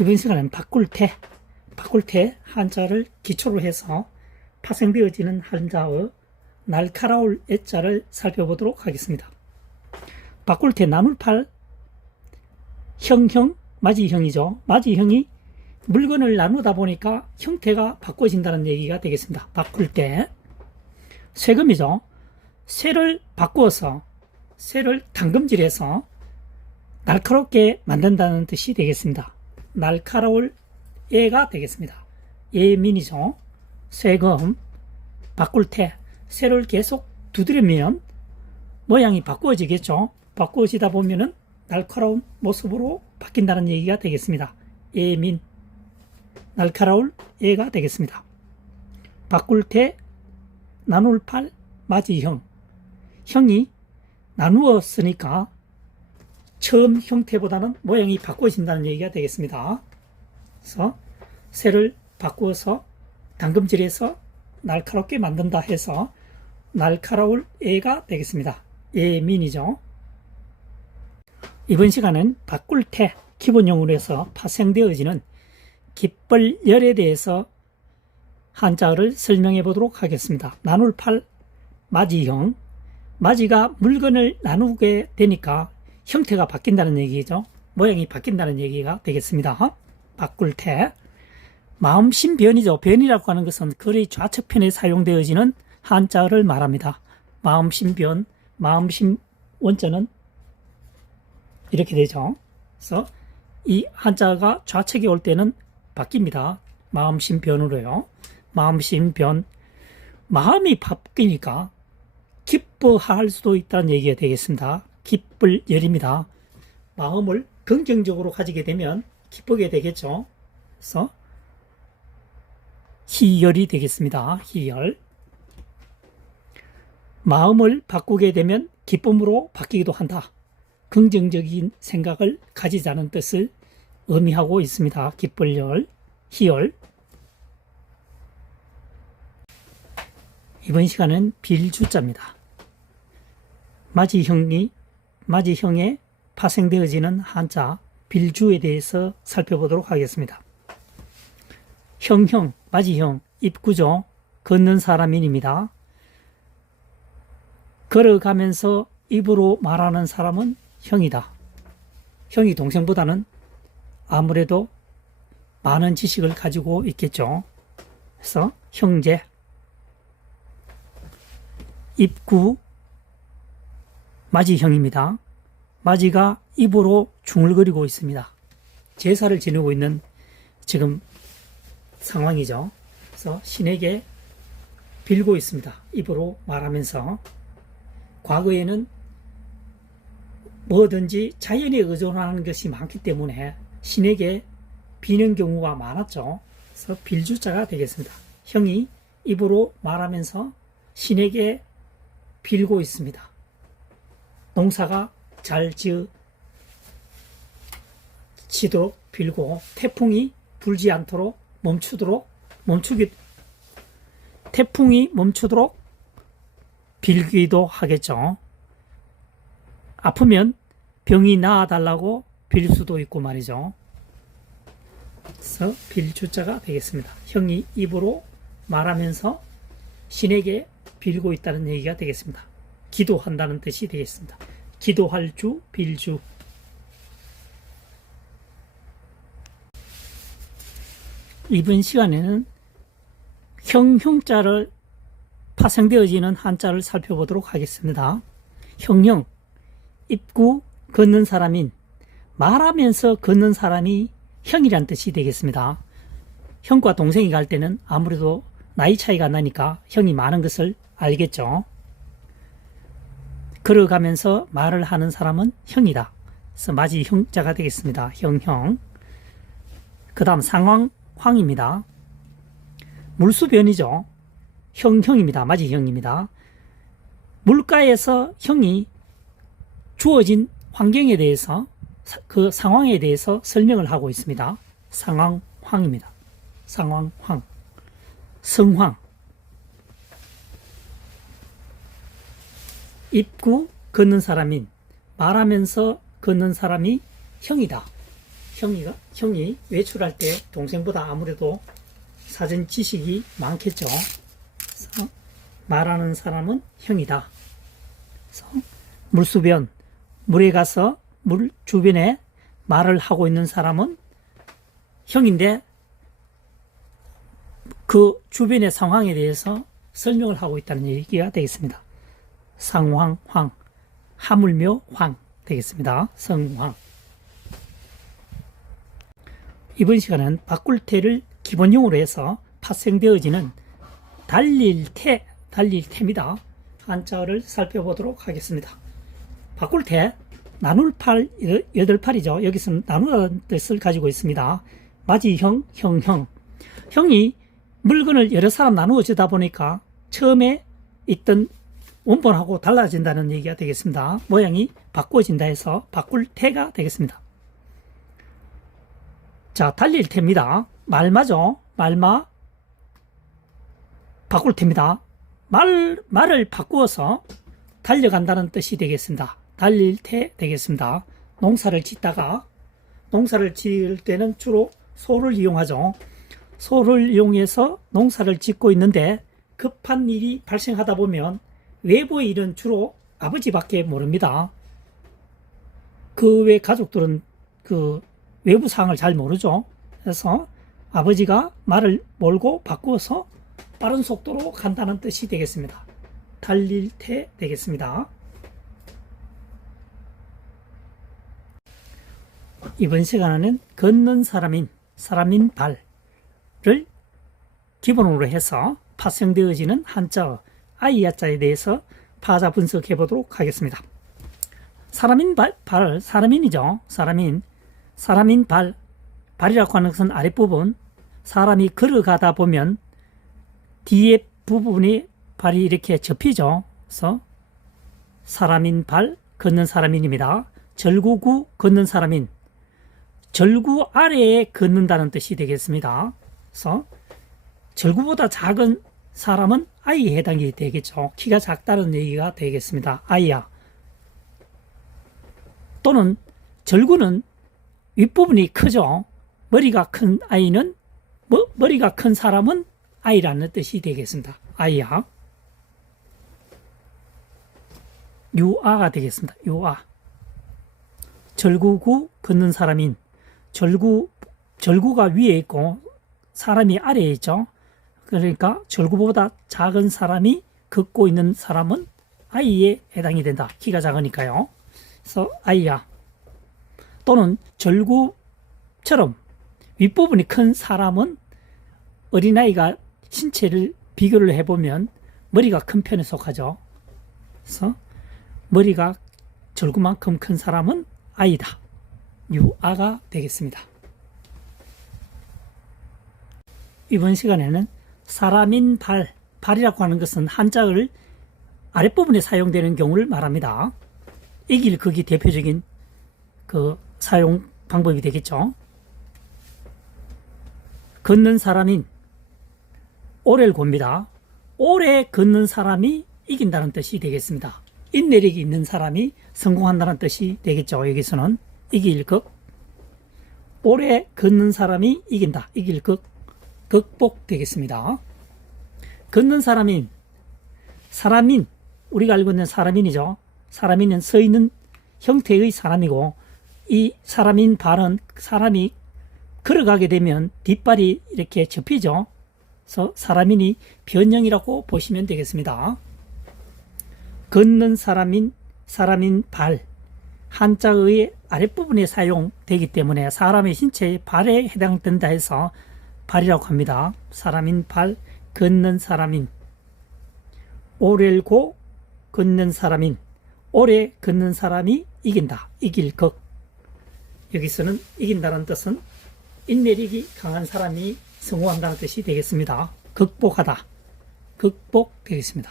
이번 시간에는 바꿀테 한자를 기초로 해서 파생되어지는 한자의 날카로울 애자를 살펴보도록 하겠습니다. 바꿀테 나눌팔 맞이형이죠. 맞이형이 물건을 나누다 보니까 형태가 바꿔진다는 얘기가 되겠습니다. 바꿀 때 쇠금이죠. 쇠를 바꾸어서 쇠를 당금질해서 날카롭게 만든다는 뜻이 되겠습니다. 날카로울 애가 되겠습니다. 예민이죠. 쇠금, 바꿀 때 쇠를 계속 두드리면 모양이 바꾸어지겠죠. 바꾸어지다 보면은 날카로운 모습으로 바뀐다는 얘기가 되겠습니다. 예민, 날카로울 애가 되겠습니다. 바꿀 때 나눌 팔 맞이형, 형이 나누었으니까 처음 형태보다는 모양이 바꿔진다는 얘기가 되겠습니다. 그래서 쇠를 바꾸어서 당금질해서 날카롭게 만든다 해서 날카로울 애가 되겠습니다. 예민이죠. 이번 시간은 바꿀 테 기본용으로 해서 파생되어지는 깃벌열에 대해서 한자어를 설명해 보도록 하겠습니다. 나눌 팔 맞이형, 맞이가 물건을 나누게 되니까 형태가 바뀐다는 얘기죠. 모양이 바뀐다는 얘기가 되겠습니다. 바꿀 테 마음심변이죠. 변이라고 하는 것은 글의 좌측편에 사용되어지는 한자어를 말합니다. 마음심변, 마음심 원자는 이렇게 되죠. 그래서 이 한자가 좌측에 올 때는 바뀝니다. 마음심변으로요. 마음심변, 마음이 바뀌니까 기뻐할 수도 있다는 얘기가 되겠습니다. 기쁠열입니다. 마음을 긍정적으로 가지게 되면 기쁘게 되겠죠. 그래서 희열이 되겠습니다. 희열. 마음을 바꾸게 되면 기쁨으로 바뀌기도 한다. 긍정적인 생각을 가지자는 뜻을 의미하고 있습니다. 기쁠열, 희열. 이번 시간은 빌주자입니다. 맞이형에 파생되어지는 한자 빌주에 대해서 살펴보도록 하겠습니다. 맞이형, 입구죠. 걷는 사람인입니다. 걸어가면서 입으로 말하는 사람은 형이다. 형이 동생보다는 아무래도 많은 지식을 가지고 있겠죠. 그래서 형제, 입구, 맞이형입니다. 맞이가 입으로 중얼거리고 있습니다. 제사를 지내고 있는 지금 상황이죠. 그래서 신에게 빌고 있습니다. 입으로 말하면서. 과거에는 뭐든지 자연에 의존하는 것이 많기 때문에 신에게 비는 경우가 많았죠. 그래서 빌주자가 되겠습니다. 형이 입으로 말하면서 신에게 빌고 있습니다. 농사가 잘 지도록 빌고 태풍이 불지 않도록 태풍이 멈추도록 빌기도 하겠죠. 아프면 병이 나아달라고 빌 수도 있고 말이죠. 그래서 빌주자가 되겠습니다. 형이 입으로 말하면서 신에게 빌고 있다는 얘기가 되겠습니다. 기도한다는 뜻이 되겠습니다. 기도할 주, 빌주. 이번 시간에는 형자를 파생되어지는 한자를 살펴보도록 하겠습니다. 형형, 입구, 걷는 사람인, 말하면서 걷는 사람이 형이란 뜻이 되겠습니다. 형과 동생이 갈 때는 아무래도 나이 차이가 나니까 형이 많은 것을 알겠죠. 걸어가면서 말을 하는 사람은 형이다. 그래서 맞이 형자가 되겠습니다. 형. 그 다음 상황입니다. 물수변이죠. 형입니다. 맞이 형입니다. 물가에서 형이 주어진 환경에 대해서 그 상황에 대해서 설명을 하고 있습니다. 상황입니다. 성황. 입구 걷는 사람인, 말하면서 걷는 사람이 형이다. 형이 외출할 때 동생보다 아무래도 사전 지식이 많겠죠. 그래서 말하는 사람은 형이다. 그래서 물수변, 물에 가서 물 주변에 말을 하고 있는 사람은 형인데 그 주변의 상황에 대해서 설명을 하고 있다는 얘기가 되겠습니다. 상황, 황, 하물며 황 되겠습니다. 성황. 이번 시간은 바꿀 태를 기본용어로 해서 파생되어지는 달릴 태입니다. 한자어를 살펴보도록 하겠습니다. 바꿀 태, 나눌 팔, 8팔이죠. 여기서는 나누라는 뜻을 가지고 있습니다. 맞이형, 형형. 형이 물건을 여러 사람 나누어 주다 보니까 처음에 있던 원본하고 달라진다는 얘기가 되겠습니다. 모양이 바꿔진다 해서 바꿀 태가 되겠습니다. 자, 달릴 태입니다. 말마죠. 말마. 바꿀 태입니다. 말을 바꾸어서 달려간다는 뜻이 되겠습니다. 달릴 태 되겠습니다. 농사를 짓다가, 농사를 지을 때는 주로 소를 이용하죠. 소를 이용해서 농사를 짓고 있는데 급한 일이 발생하다 보면 외부의 일은 주로 아버지밖에 모릅니다. 그 외 가족들은 그 외부 사항을 잘 모르죠. 그래서 아버지가 말을 몰고 바꾸어서 빠른 속도로 간다는 뜻이 되겠습니다. 달릴 태 되겠습니다. 이번 시간에는 걷는 사람인 발을 기본으로 해서 파생되어지는 한자어 아이야자에 대해서 파자 분석해 보도록 하겠습니다. 사람인 발, 사람인이죠. 사람인 발이라고 하는 것은 아랫부분, 사람이 걸어가다 보면 뒤에 부분이 발이 이렇게 접히죠. 그래서 사람인 발, 걷는 사람인입니다. 절구구, 걷는 사람인. 절구 아래에 걷는다는 뜻이 되겠습니다. 그래서 절구보다 작은 사람은 아이에 해당이 되겠죠. 키가 작다는 얘기가 되겠습니다. 아이야. 또는 절구는 윗부분이 크죠. 머리가 큰 아이는, 머리가 큰 사람은 아이라는 뜻이 되겠습니다. 아이야. 유아가 되겠습니다. 유아. 절구구, 걷는 사람인. 절구가 위에 있고 사람이 아래에 있죠. 그러니까 절구보다 작은 사람이 걷고 있는 사람은 아이에 해당이 된다. 키가 작으니까요. 그래서 아이야. 또는 절구처럼 윗부분이 큰 사람은 어린아이가 신체를 비교를 해보면 머리가 큰 편에 속하죠. 그래서 머리가 절구만큼 큰 사람은 아이다. 유아가 되겠습니다. 이번 시간에는 사람인 발이라고 하는 것은 한자어를 아랫부분에 사용되는 경우를 말합니다. 이길 극이 대표적인 그 사용 방법이 되겠죠. 걷는 사람인 오래를 곱니다. 오래 걷는 사람이 이긴다는 뜻이 되겠습니다. 인내력이 있는 사람이 성공한다는 뜻이 되겠죠. 여기서는 이길 극, 오래 걷는 사람이 이긴다. 이길 극, 극복 되겠습니다. 걷는 사람인, 우리가 알고 있는 사람인이죠. 사람인은 서 있는 형태의 사람이고, 이 사람인 발은 사람이 걸어가게 되면 뒷발이 이렇게 접히죠. 그래서 사람인이 변형이라고 보시면 되겠습니다. 걷는 사람인 발, 한자의 아랫부분에 사용되기 때문에 사람의 신체의 발에 해당된다 해서 발이라고 합니다. 사람인 발, 걷는 사람인. 오래고 걷는 사람인. 오래 걷는 사람이 이긴다. 이길 극. 여기서는 이긴다는 뜻은 인내력이 강한 사람이 성공한다는 뜻이 되겠습니다. 극복하다. 극복 되겠습니다.